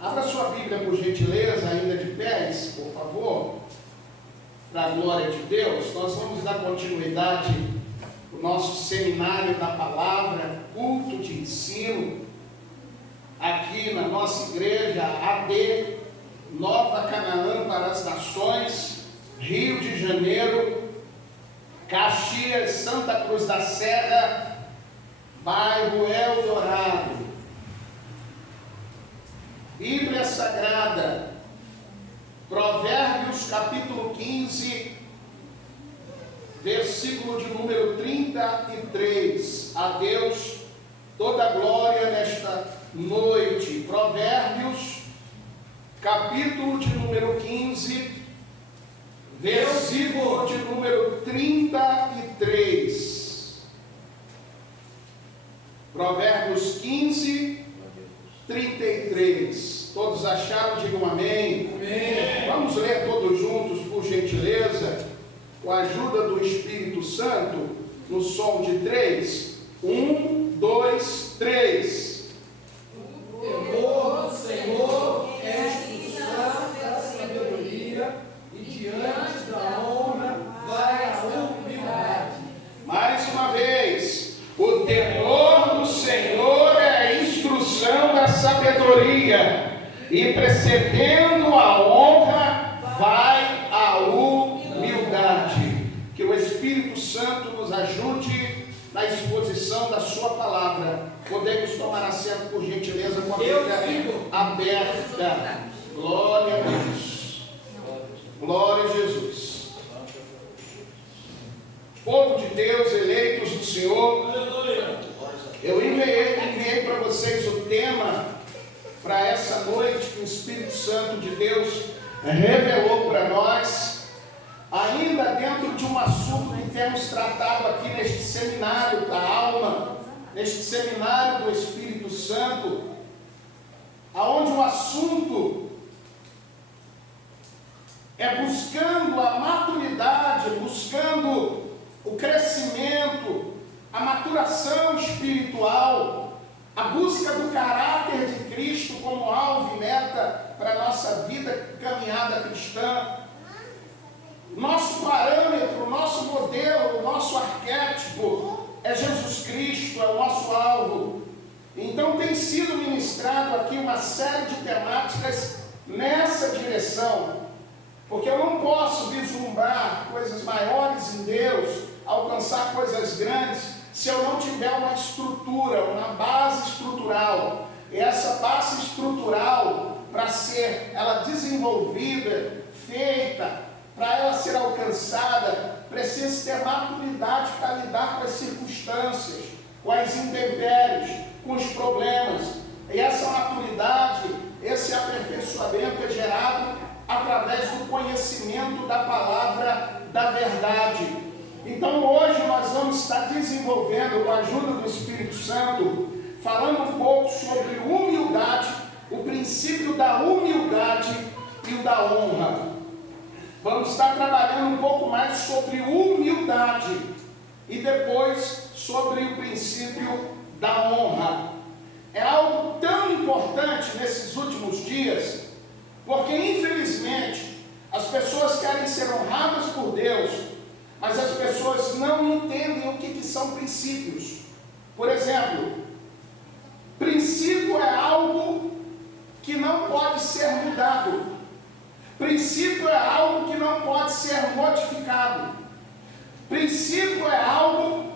Abra sua Bíblia, por gentileza, ainda de pés, por favor, para a glória de Deus. Nós vamos dar continuidade ao nosso seminário da palavra, culto de ensino, aqui na nossa igreja AD, Nova Canaã para as Nações, Rio de Janeiro, Caxias, Santa Cruz da Serra, bairro Eldorado. Bíblia Sagrada, Provérbios capítulo 15, versículo de número 33. A Deus toda a glória nesta noite. Provérbios capítulo de número 15, versículo de número 33. Provérbios 15, 33. Todos acharam? Digam amém. Amém. Vamos ler todos juntos, por gentileza, com a ajuda do Espírito Santo, no som de 3. 1, 2, 3. O temor do Senhor é a instrução da sabedoria, e diante da honra vai a humildade. Mais uma vez. O temor do Senhor é a instrução da sabedoria, e precedendo a honra vai a humildade. Que o Espírito Santo nos ajude na exposição da sua palavra. Podemos tomar assento, por gentileza, com a Bíblia aberta. Glória a Deus. Glória a Jesus. Povo de Deus, eleitos do Senhor, eu enviei para vocês o tema para essa noite que o Espírito Santo de Deus revelou para nós, ainda dentro de um assunto que temos tratado aqui neste seminário da alma, neste seminário do Espírito Santo, aonde o assunto é buscando a maturidade, buscando o crescimento, a maturação espiritual, a busca do caráter de Cristo como alvo e meta para a nossa vida, caminhada cristã. Nosso parâmetro, nosso modelo, o nosso arquétipo é Jesus Cristo, é o nosso alvo. Então tem sido ministrado aqui uma série de temáticas nessa direção, porque eu não posso vislumbrar coisas maiores em Deus, alcançar coisas grandes, se eu não tiver uma estrutura, uma base estrutural. E essa base estrutural, para ser ela desenvolvida, feita, para ela ser alcançada, precisa ter maturidade para lidar com as circunstâncias, com as intempéries, com os problemas. E essa maturidade, esse aperfeiçoamento é gerado através do conhecimento da palavra da verdade. Então hoje nós vamos estar desenvolvendo, com a ajuda do Espírito Santo, falando um pouco sobre humildade, o princípio da humildade e o da honra. Vamos estar trabalhando um pouco mais sobre humildade e depois sobre o princípio da honra. É algo tão importante nesses últimos dias, porque infelizmente as pessoas querem ser honradas por Deus, mas as pessoas não entendem o que são princípios. Por exemplo, princípio é algo que não pode ser mudado. Princípio é algo que não pode ser modificado. Princípio é algo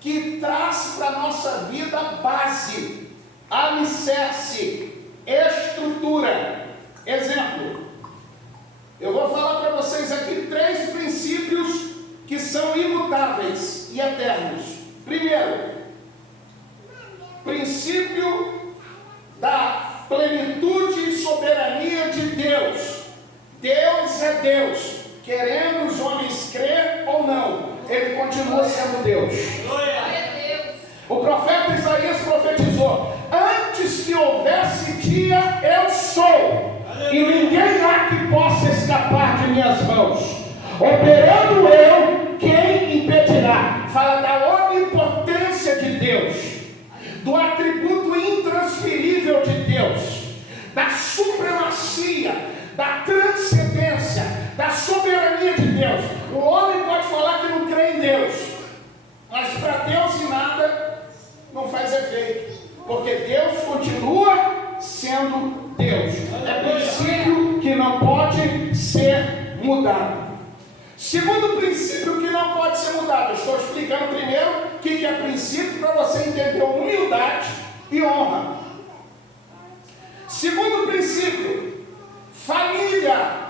que traz para a nossa vida base, alicerce, estrutura. Exemplo, eu vou falar para vocês aqui 3 princípios que são imutáveis e eternos. Primeiro, princípio da plenitude e soberania de Deus. Deus é Deus, querendo os homens crer ou não, Ele continua sendo Deus. O profeta Isaías profetizou: antes que houvesse dia, eu sou, e ninguém há que possa escapar de minhas mãos. Operando eu, quem impedirá? Fala da onipotência de Deus, do atributo intransferível de Deus, da sua supremacia, da transcendência, da soberania de Deus. O homem pode falar que não crê em Deus, mas para Deus em nada não faz efeito, porque Deus continua sendo Deus. É princípio que não pode ser mudado. Segundo princípio que não pode ser mudado. Eu estou explicando primeiro o que é princípio para você entender humildade e honra. Segundo princípio, família.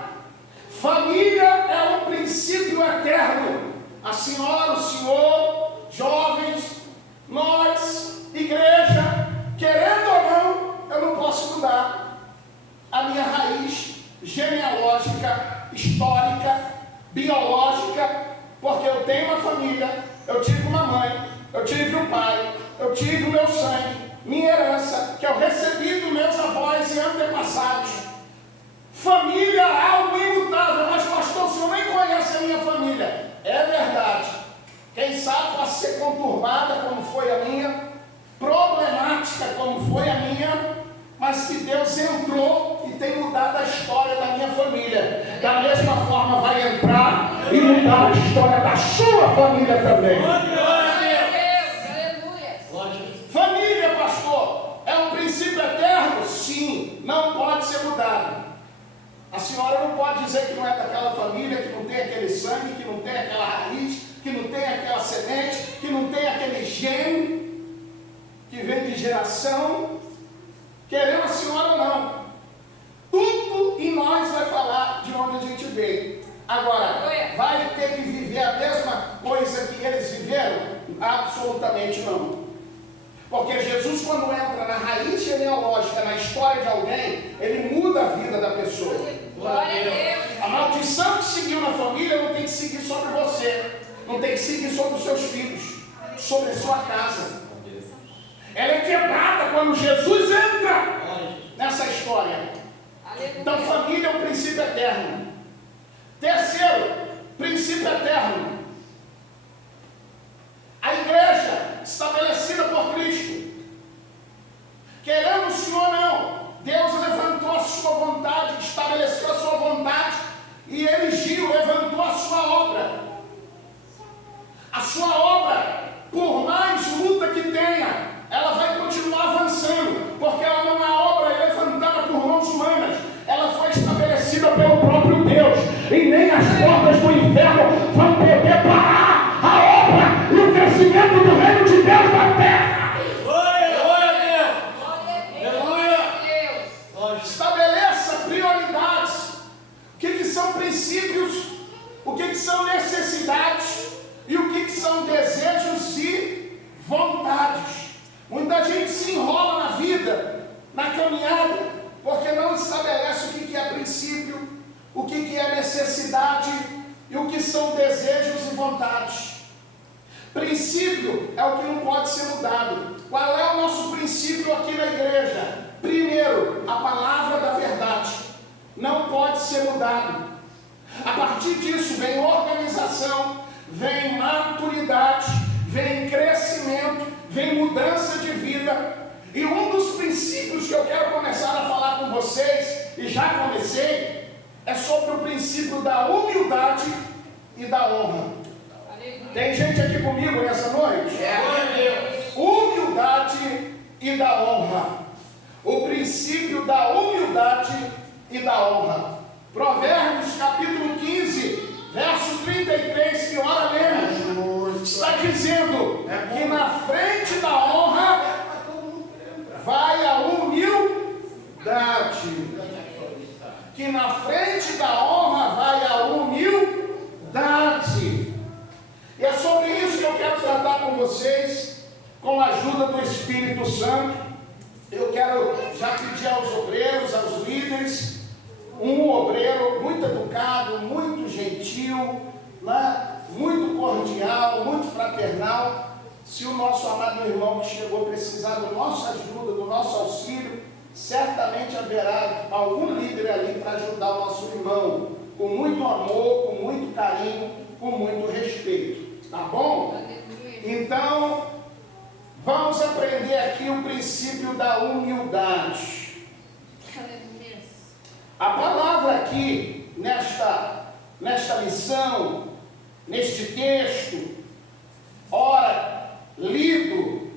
Família é um princípio eterno. A senhora, o senhor, jovens, nós, igreja, querendo ou não, eu não posso mudar a minha raiz genealógica, histórica, biológica, porque eu tenho uma família, eu tive uma mãe, eu tive um pai, eu tive o meu sangue, minha herança, que eu recebi dos meus avós e antepassados. Família é algo imutável, mas pastor, o senhor nem conhece a minha família. É verdade. Quem sabe pode ser conturbada como foi a minha, problemática como foi a minha, mas que Deus entrou e tem mudado a história da minha família. Da mesma forma vai entrar e mudar a história da sua família também. Família, pastor, é um princípio eterno? Sim, não pode ser mudado. A senhora não pode dizer que não é daquela família, que não tem aquele sangue, que não tem aquela raiz, que não tem aquela semente, que não tem aquele gene que vem de geração. Querendo a senhora ou não, tudo em nós vai falar de onde a gente veio. Agora, vai ter que viver a mesma coisa que eles viveram? Absolutamente não. Porque Jesus, quando entra na raiz genealógica, na história de alguém, ele muda a vida da pessoa. A maldição que seguiu na família não tem que seguir sobre você, não tem que seguir sobre os seus filhos, sobre a sua casa. Ela é quebrada quando Jesus entra nessa história. Então, família é um princípio eterno. Terceiro, princípio eterno. A igreja estabelecida por Cristo. Querendo o Senhor não, Deus levantou a sua vontade, estabeleceu a sua vontade e erigiu, levantou a sua obra. A sua obra, por mais luta que tenha, ela vai continuar avançando, porque ela não é obra levantada por mãos humanas, ela foi estabelecida pelo próprio Deus, e nem as portas do inferno vão poder parar a obra e o crescimento do reino de Deus na terra. Estabeleça prioridades. O que são princípios, o que são necessidades e o que são desejos e vontades. Muita gente se enrola na vida, na caminhada, porque não estabelece o que é princípio, o que é necessidade e o que são desejos e vontades. Princípio é o que não pode ser mudado. Qual é o nosso princípio aqui na igreja? Primeiro, a palavra da verdade não pode ser mudado. A partir disso vem organização, vem maturidade, vem crescimento, vem mudança de vida. E um dos princípios que eu quero começar a falar com vocês, e já comecei, é sobre o princípio da humildade e da honra. Tem gente aqui comigo nessa noite? Humildade e da honra. O princípio da humildade e da honra. Provérbios capítulo 15, verso 33, que ora lemos, está dizendo que na frente da honra vai a humildade. Que na frente da honra vai a humildade. E é sobre isso que eu quero tratar com vocês, com a ajuda do Espírito Santo. Eu quero já pedir aos obreiros, aos líderes, um obreiro muito educado, muito gentil, né? Muito cordial, muito fraternal. Se o nosso amado irmão que chegou precisar da nossa ajuda, do nosso auxílio, certamente haverá algum líder ali para ajudar o nosso irmão, com muito amor, com muito carinho, com muito respeito. Tá bom? Então, vamos aprender aqui o princípio da humildade. A palavra aqui, nesta lição, neste texto, ora, lido,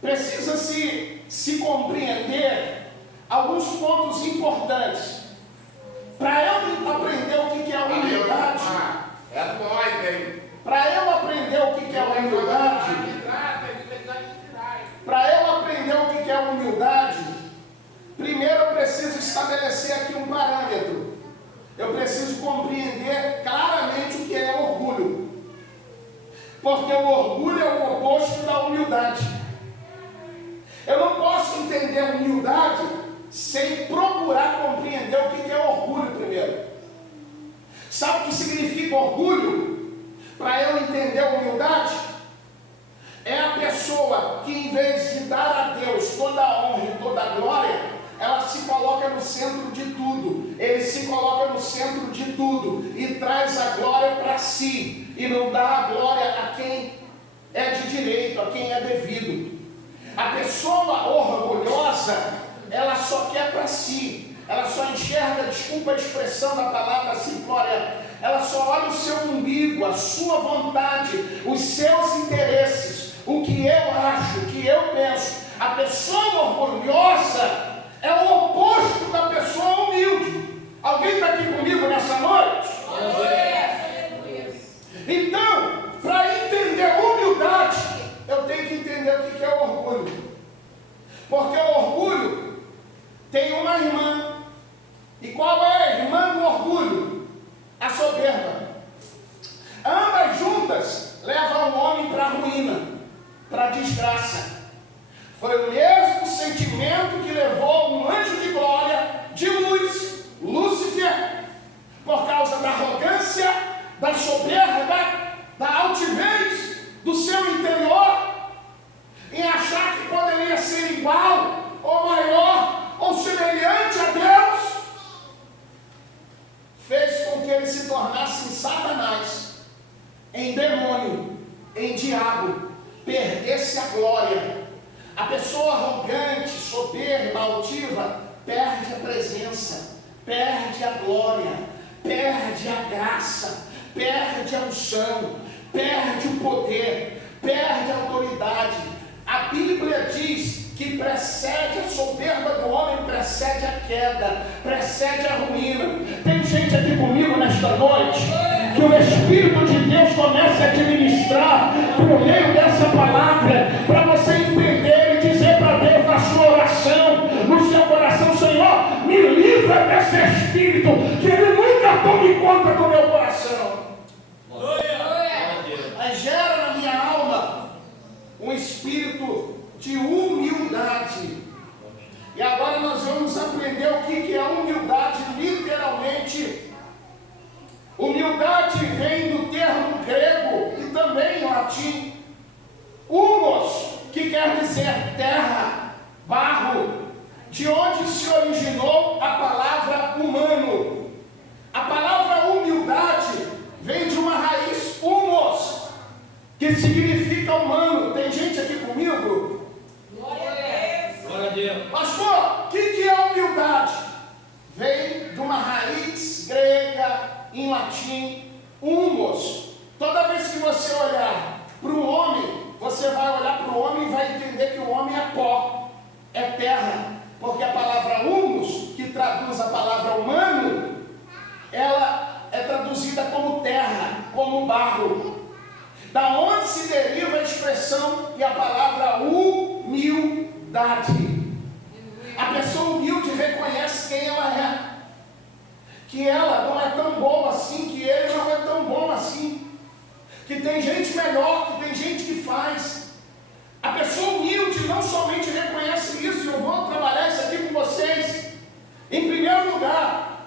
precisa se compreender alguns pontos importantes. Para eu aprender o que é humildade, para eu aprender o que é humildade, primeiro eu preciso estabelecer aqui um parâmetro. Eu preciso compreender claramente o que é orgulho. Porque o orgulho é o oposto da humildade. Eu não posso entender a humildade sem procurar compreender o que é orgulho primeiro. Sabe o que significa orgulho? Para eu entender a humildade, é a pessoa que, em vez de dar a Deus toda a honra e toda a glória, ela se coloca no centro de tudo. Ele se coloca no centro de tudo e traz a glória para si, e não dá a glória a quem é de direito, a quem é devido. A pessoa orgulhosa, ela só quer para si, ela só enxerga, desculpa a expressão da palavra simplória, ela só olha o seu umbigo, a sua vontade, os seus interesses, o que eu acho, o que eu penso. A pessoa orgulhosa é o oposto da pessoa humilde. Alguém está aqui comigo nessa noite? Então, para entender humildade, eu tenho que entender o que é orgulho. Porque o orgulho tem uma irmã. E qual é a irmã do orgulho? A soberba. Ambas juntas levam o homem para a ruína, para a desgraça. Foi o mesmo sentimento que levou um anjo de glória, de luz, Lúcifer, por causa da arrogância, da soberba, da altivez do seu interior, em achar que poderia ser igual, ou maior, ou semelhante a Deus, fez com que ele se tornasse em Satanás, em demônio, em diabo, perdesse a glória. A pessoa arrogante, soberba, altiva, perde a presença, perde a glória, perde a graça, perde a unção, perde o poder, perde a autoridade. A Bíblia diz que precede a soberba do homem, precede a queda, precede a ruína. Tem gente aqui comigo nesta noite, que o Espírito de Deus comece a administrar por meio dessa palavra, para você entender e dizer para Deus na sua oração, no seu coração: Senhor, me livra desse Espírito, que ele nunca tome conta do meu coração. Mas gera na minha alma um espírito de humildade. E agora nós vamos aprender o que é humildade literalmente. Humildade vem do termo grego e também latim, humos, que quer dizer terra, barro, de onde se originou a palavra humano. A palavra humildade vem de uma raiz humos, que significa humano. Tem gente aqui comigo? Glória a Deus. Glória a Deus. Pastor, o que é humildade? Vem de uma raiz grega, em latim, humos. Toda vez que você olhar para o homem, você vai olhar para o homem e vai entender que o homem é pó, é terra. Porque a palavra humus, que traduz a palavra humano, ela é traduzida como terra, como barro. Da onde se deriva a expressão e a palavra humildade. A pessoa humilde reconhece quem ela é, que ela não é tão boa assim, que ele não é tão bom assim, que tem gente melhor, que tem gente que faz. A pessoa humilde não somente reconhece isso, e eu vou trabalhar isso aqui com vocês. Em primeiro lugar,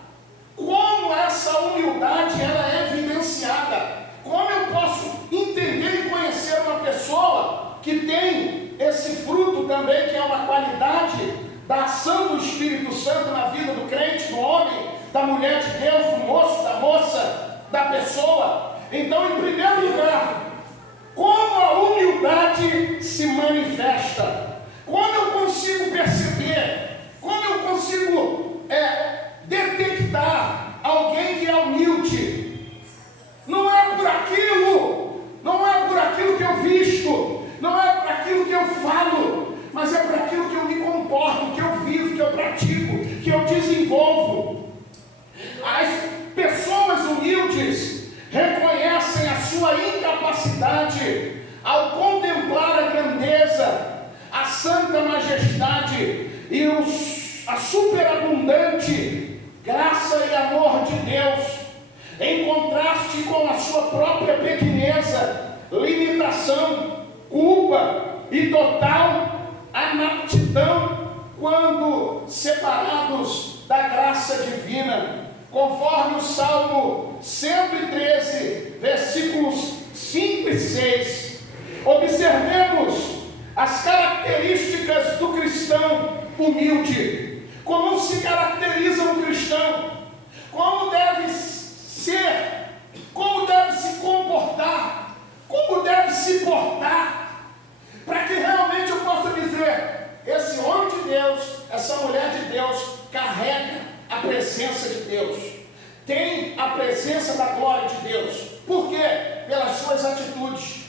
como essa humildade ela é evidenciada. Como eu posso entender e conhecer uma pessoa que tem esse fruto também, que é uma qualidade da ação do Espírito Santo na vida do crente, do homem, da mulher de Deus, do moço, da moça, da pessoa? Então, em primeiro lugar, como a humildade se manifesta? Como eu consigo perceber? Como eu consigo As pessoas humildes reconhecem a sua incapacidade ao contemplar a grandeza, a santa majestade e a superabundante graça e amor de Deus, em contraste com a sua própria pequeneza, limitação, culpa e total inaptidão quando separados da graça divina, conforme o Salmo 113, versículos 5 e 6. Observemos as características do cristão humilde. Como se caracteriza um cristão? Como deve ser? Como deve se comportar? Como deve se portar? Para que realmente eu possa dizer: esse homem de Deus, essa mulher de Deus, carrega a presença de Deus, tem a presença da glória de Deus. Por quê? Pelas suas atitudes.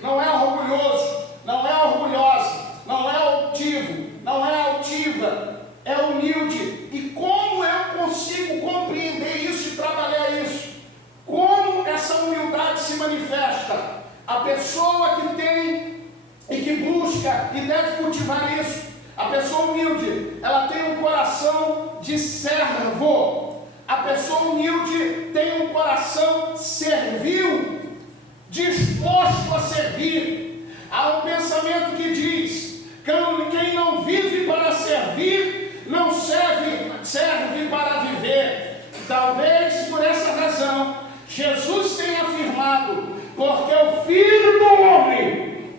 Não é orgulhoso, não é orgulhosa, não é altivo, não é altiva, é humilde. E como eu consigo compreender isso e trabalhar isso? Como essa humildade se manifesta? A pessoa que tem e que busca e deve cultivar isso, a pessoa humilde, ela tem um coração de servo. A pessoa humilde tem um coração servil, disposto a servir. Há um pensamento que diz: quem não vive para servir, não serve para viver. Talvez por essa razão, Jesus tenha afirmado: porque o Filho do Homem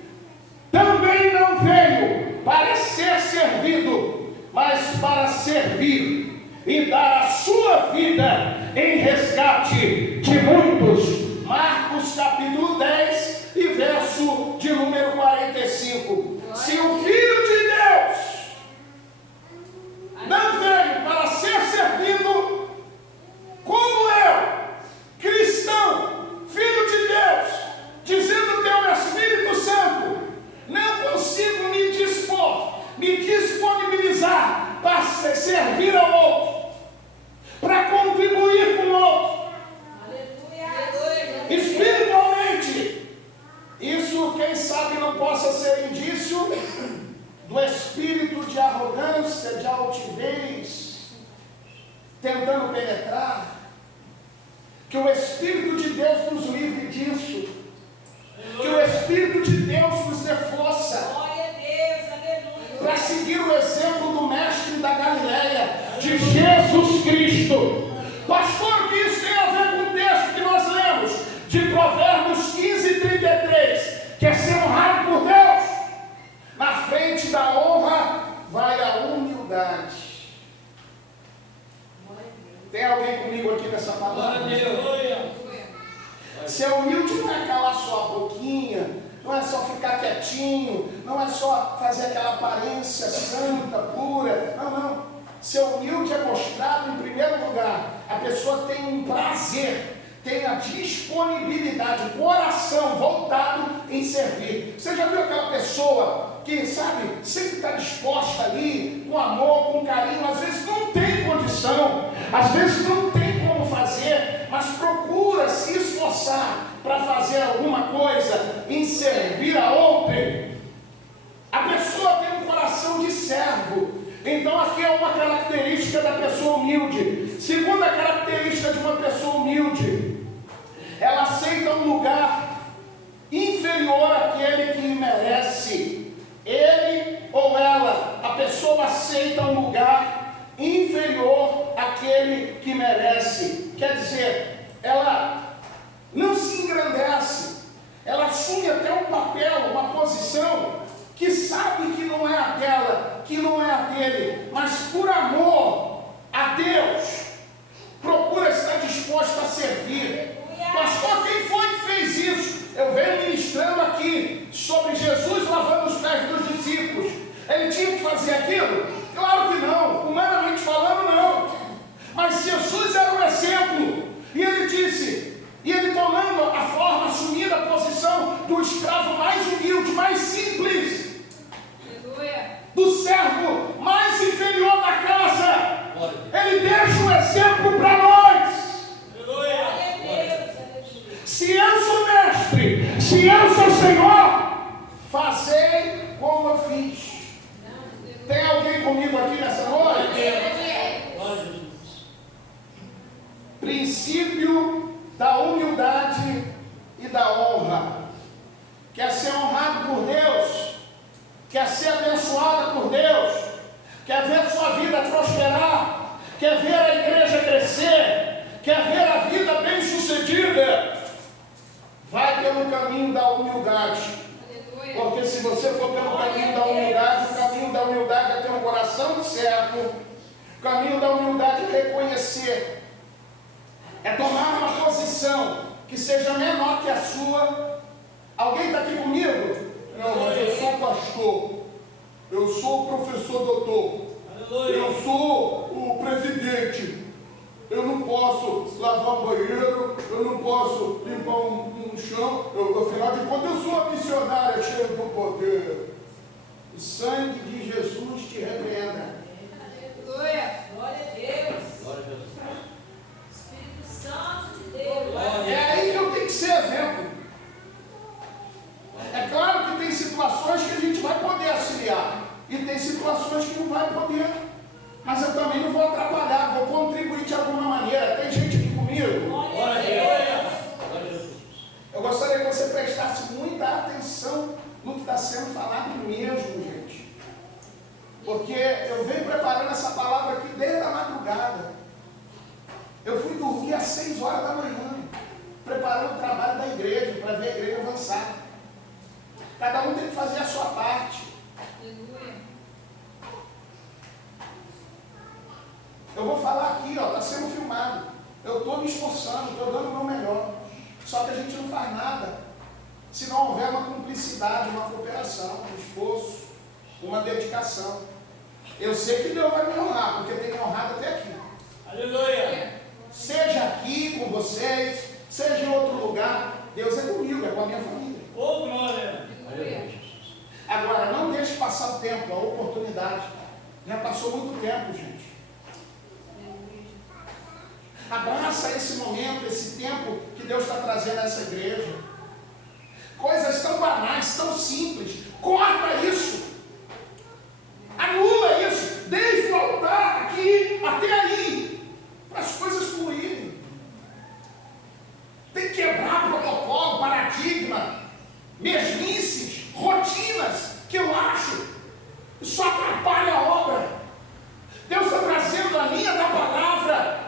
também não veio para ser servido, mas para servir e dar a sua vida em resgate de muitos. Marcos capítulo 10 e verso de número 45. Se o Filho de Deus não veio para ser servido, como eu, cristão, Filho de Deus, dizendo que é o Espírito Santo, não consigo me disponibilizar para servir ao outro, para contribuir com o outro, espiritualmente, isso quem sabe não possa ser indício do espírito de arrogância, de altivez, tentando penetrar. Que o Espírito de Deus nos livre disso, que o Espírito de Deus nos dê força para seguir o exemplo do mestre da Galileia, de Jesus Cristo. Pastor, o que isso tem a ver com o texto que nós lemos de Provérbios 15 e 33, que é ser honrado por Deus? Na frente da honra vai a humildade. Tem alguém comigo aqui nessa palavra? Ser humilde não é calar sua boquinha, não é só ficar quietinho, não é só fazer aquela aparência santa, pura. Não. Ser humilde é mostrado, em primeiro lugar, a pessoa tem um prazer, tem a disponibilidade, o coração voltado em servir. Você já viu aquela pessoa que, sabe, sempre está disposta ali, com amor, com carinho, às vezes não tem condição, às vezes não tem como fazer, mas procura se esforçar para fazer alguma coisa, em servir a outrem. A pessoa tem um coração de servo. Então aqui é uma característica da pessoa humilde. Segunda característica de uma pessoa humilde: ela aceita um lugar inferior àquele que merece. Ele ou ela, a pessoa aceita um lugar inferior àquele que merece. Quer dizer, ela não se engrandece, ela assume até um papel, uma posição que sabe que não é a dela, que não é a dele, mas por amor a Deus, procura estar disposto a servir. Pastor, quem foi que fez isso? Eu venho ministrando aqui sobre Jesus lavando os pés dos discípulos. Ele tinha que fazer aquilo? Claro que não, humanamente falando não. Mas Jesus era um exemplo. E ele disse, e ele tomando a forma, assumindo a posição do escravo mais humilde, mais simples, do servo mais inferior da casa, ele deixa um exemplo para nós. Senhor, fazei como eu fiz. Tem alguém comigo aqui nessa noite? Princípio da humildade e da honra. Quer ser honrado por Deus? Quer ser abençoada por Deus? Quer ver sua vida prosperar? Quer ver a igreja crescer? Quer ver a vida bem sucedida? Vai pelo caminho da humildade. Porque se você for pelo caminho da humildade, o caminho da humildade é ter um coração certo. O caminho da humildade é reconhecer. É tomar uma posição que seja menor que a sua. Alguém está aqui comigo? Não, mas eu sou pastor. Eu sou o professor doutor. Eu sou o presidente. Eu não posso lavar um banheiro. Eu não posso limpar um chão. Afinal de contas, eu sou a missionária cheia do poder. O sangue de Jesus te repreenda. Aleluia. Glória a Deus. Glória a Deus. Espírito Santo de Deus. É aí que eu tenho que ser exemplo. É claro que tem situações que a gente vai poder auxiliar. E tem situações que não vai poder. Mas eu também não vou atrapalhar, vou contribuir de alguma maneira. Tem gente aqui comigo? Glória a Deus. Eu gostaria que você prestasse muita atenção no que está sendo falado mesmo, gente. Porque eu venho preparando essa palavra aqui desde a madrugada. Eu fui dormir às 6 horas da manhã, preparando o trabalho da igreja, para ver a igreja avançar. Cada um tem que fazer a sua parte. Aleluia. Eu vou falar aqui, ó, está sendo filmado. Eu estou me esforçando, estou dando o meu melhor. Só que a gente não faz nada se não houver uma cumplicidade, uma cooperação, um esforço, uma dedicação. Eu sei que Deus vai me honrar, porque tem me honrado até aqui. Aleluia. Seja aqui com vocês, seja em outro lugar, Deus é comigo, é com a minha família. Oh, glória. Aleluia. Agora, não deixe passar o tempo, a oportunidade. Já passou muito tempo, gente. Abraça esse momento, esse tempo que Deus está trazendo a essa igreja. Coisas tão banais, tão simples. Corta isso. Anula isso. Desde o altar aqui até aí. Para as coisas fluírem. Tem que quebrar protocolo, paradigma, mesmices, rotinas, que eu acho que só atrapalha a obra. Deus está trazendo a linha da palavra.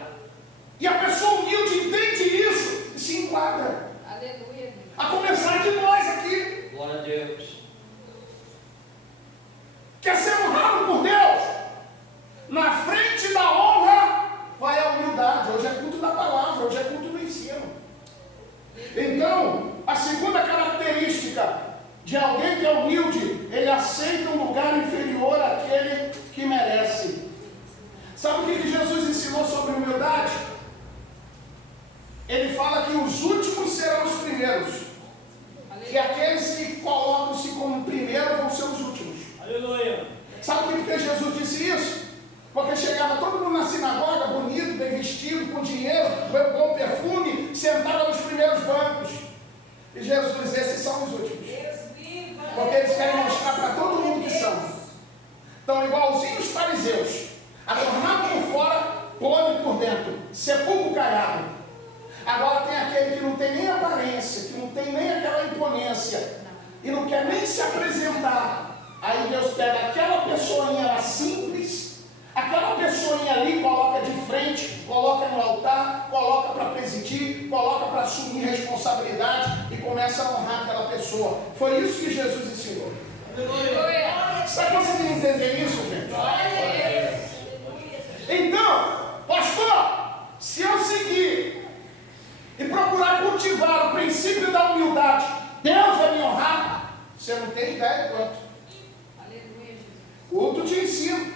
E a pessoa humilde entende isso e se enquadra. Aleluia. A começar de nós aqui. Glória a Deus. Quer ser honrado por Deus? Na frente da honra vai a humildade. Hoje é culto da palavra, hoje é culto do ensino. Então, a segunda característica de alguém que é humilde, ele aceita um lugar inferior àquele que merece. Sabe o que Jesus ensinou sobre humildade? Ele fala que os últimos serão os primeiros. Que aqueles que colocam-se como primeiro vão ser os últimos. Aleluia. Sabe por que Jesus disse isso? Porque chegava todo mundo na sinagoga, bonito, bem vestido, com dinheiro, bom perfume, sentado nos primeiros bancos. E Jesus diz, esses são os últimos. Porque eles querem mostrar para todo mundo que são. Então, igualzinho os fariseus, adornado por fora, podre por dentro, sepulcro caiado. Agora tem aquele que não tem nem aparência, que não tem nem aquela imponência, e não quer nem se apresentar. Aí Deus pega aquela pessoinha lá simples, aquela pessoinha ali, coloca de frente, coloca no altar, coloca para presidir, coloca para assumir responsabilidade e começa a honrar aquela pessoa. Foi isso que Jesus ensinou. Aleluia. Está conseguindo entender isso, gente? Então, pastor, se eu seguir e procurar cultivar o princípio da humildade, Deus vai me honrar? Você não tem ideia quanto. Aleluia, Jesus. Culto te ensina.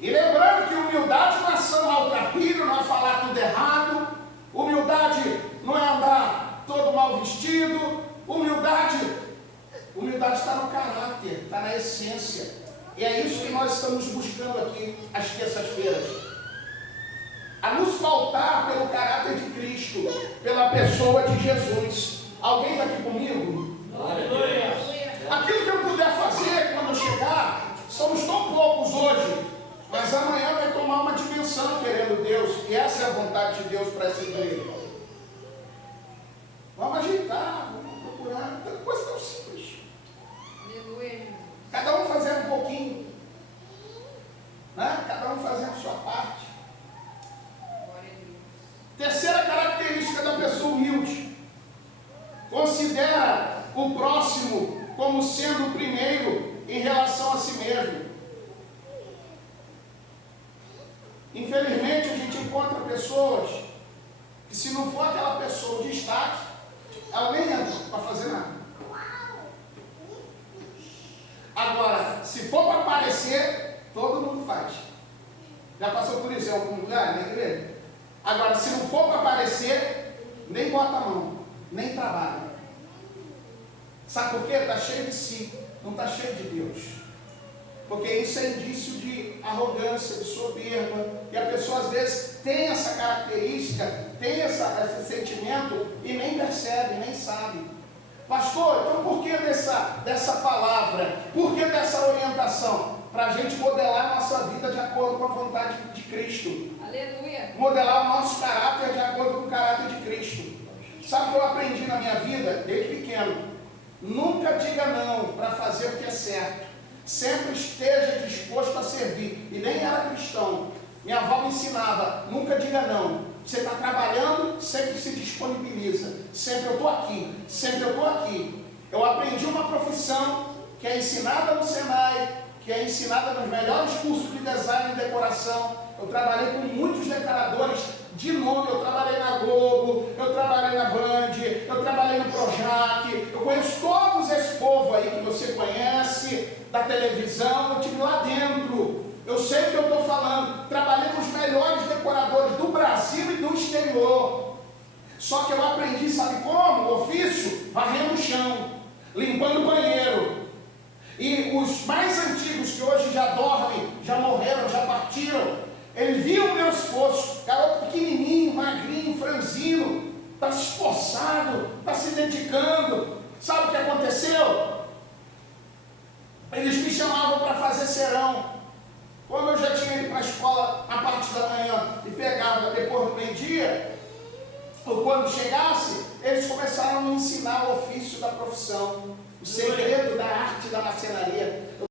E lembrando que humildade não é ação maltrapilho, não é falar tudo errado. Humildade não é andar todo mal vestido. Humildade está no caráter, está na essência. E é isso que nós estamos buscando aqui às terças-feiras. A nos faltar pelo caráter de Cristo, pela pessoa de Jesus. Alguém está aqui comigo? Aleluia. Aquilo que eu puder fazer quando eu chegar, somos tão poucos hoje, mas amanhã vai tomar uma dimensão, querendo Deus, e essa é a vontade de Deus para essa igreja. Vamos ajeitar, vamos procurar, coisa tão simples. Aleluia, Jesus. Cada um fazendo um pouquinho, né? Cada um fazendo a sua parte. Glória a Deus. Terceira característica da pessoa humilde: considera o próximo como sendo o primeiro em relação a si mesmo. Infelizmente, a gente encontra pessoas que, se não for aquela pessoa o destaque, ela nem entra para fazer nada. Agora, se for para aparecer, todo mundo faz. Já passou por isso em algum lugar, na igreja? Agora, se não for para aparecer, nem bota a mão, nem trabalha. Sabe por quê? Está cheio de si, não está cheio de Deus. Porque isso é indício de arrogância, de soberba. E a pessoa às vezes tem essa característica, tem esse sentimento e nem percebe, nem sabe. Pastor, então por que dessa palavra? Por que dessa orientação? Para a gente modelar a nossa vida de acordo com a vontade de Cristo. Aleluia. Modelar o nosso caráter de acordo com o caráter de Cristo. Sabe o que eu aprendi na minha vida, desde pequeno? Nunca diga não para fazer o que é certo. Sempre esteja disposto a servir. E nem era cristão. Minha avó me ensinava, nunca diga não. Você está trabalhando, sempre se disponibiliza. Sempre eu estou aqui, sempre eu estou aqui. Eu aprendi uma profissão que é ensinada no Senai, que é ensinada nos melhores cursos de design e decoração. Eu trabalhei com muitos decoradores de nome. Eu trabalhei na Globo, eu trabalhei na Band, eu trabalhei no Projac. Eu conheço todos esse povo aí que você conhece, da televisão. Eu estive lá dentro. Eu sei o que eu estou falando. Trabalhei com os melhores decoradores do Brasil e do exterior. Só que eu aprendi, sabe como? O ofício, varrendo o chão, limpando o banheiro. E os mais antigos, que hoje já dormem, já morreram, já partiram, eles viam o meu esforço. Garoto pequenininho, magrinho, franzino, está se esforçado, está se dedicando. Sabe o que aconteceu? Eles me chamavam para fazer serão. Como eu já tinha ido para a escola a parte da manhã e pegava depois do meio-dia, ou quando chegasse, eles começaram a me ensinar o ofício da profissão, o segredo da arte da marcenaria.